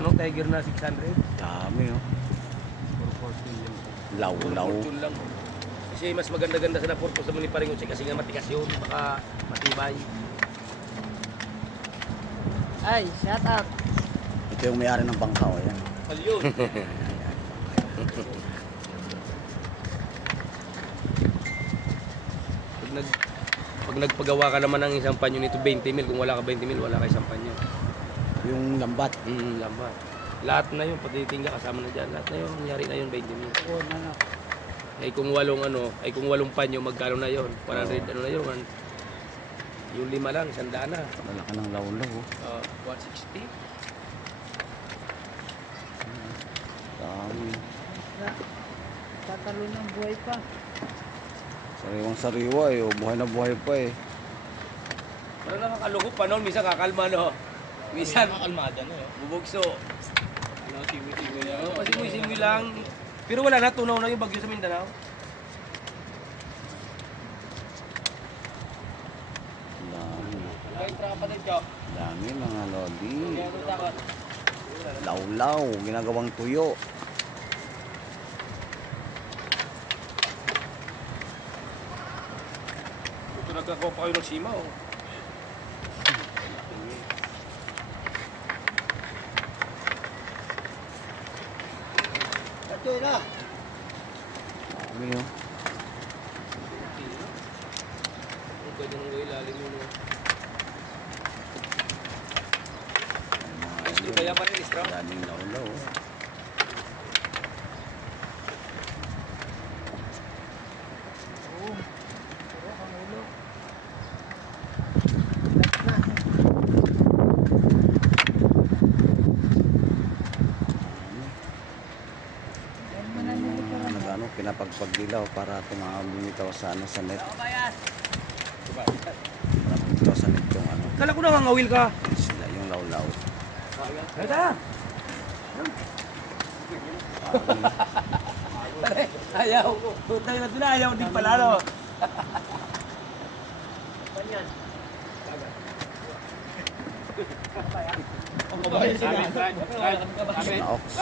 ano, Tiger na 600. Dami oh. 414 lang. Law-law. Fortune lang. Kasi mas maganda-ganda sa napurpos naman ni Paring Uche kasi nga matikas yun, baka matibay. Ay, shout out. Ito yung may-ari ng bangka, oh, yan. Hal yun. Pag nagpagawa ka naman ng isang panyo nito 20 mil, kung wala ka 20 mil, wala ka isang panyo. Yung lambat. Lambat. Lahat na yun, pati tingga kasama na dyan. Lahat na yun, nangyari na yun 20 mil. Oo, ano. Ay kung walong panyo, magkano na yun? 100, ano na yun? Yung 5 lang, 100 na. Malaki ng law-law, oh. 160. Dami. Tatalo ng buhay pa. Sariwang-sariwa eh, oh. Buhay na buhay pa eh. Parang nakakalukop pa noon, minsan kakalma no. Minsan Kalmada na yun. bubugso. Ano, simi-simi na. Kasi kung isimi lang. Pero wala na, tunaw na yung bagyo sa Mindanao. Dami. Kahit trapa din ka. Dami mga lodi. Law-law, ginagawang tuyo. Ito nagkakawa pa kayo ng sima oh. Ito na. Dami oh. Kung pwede nang ilalim yun oh. Hindi kaya pa rin, Istra? Daming law-law oh. Oo. Puro ang ulo. Nag-ano, pinapagpagdilaw para tumamitaw sa ano sa net. Para bumitaw sa net yung ano, Kala ko nangangawil ka. sila yung law-law. Kaya ayaw. Putang ina na ayaw din pala no. Panyan. Ang kabayan sila. Naoks.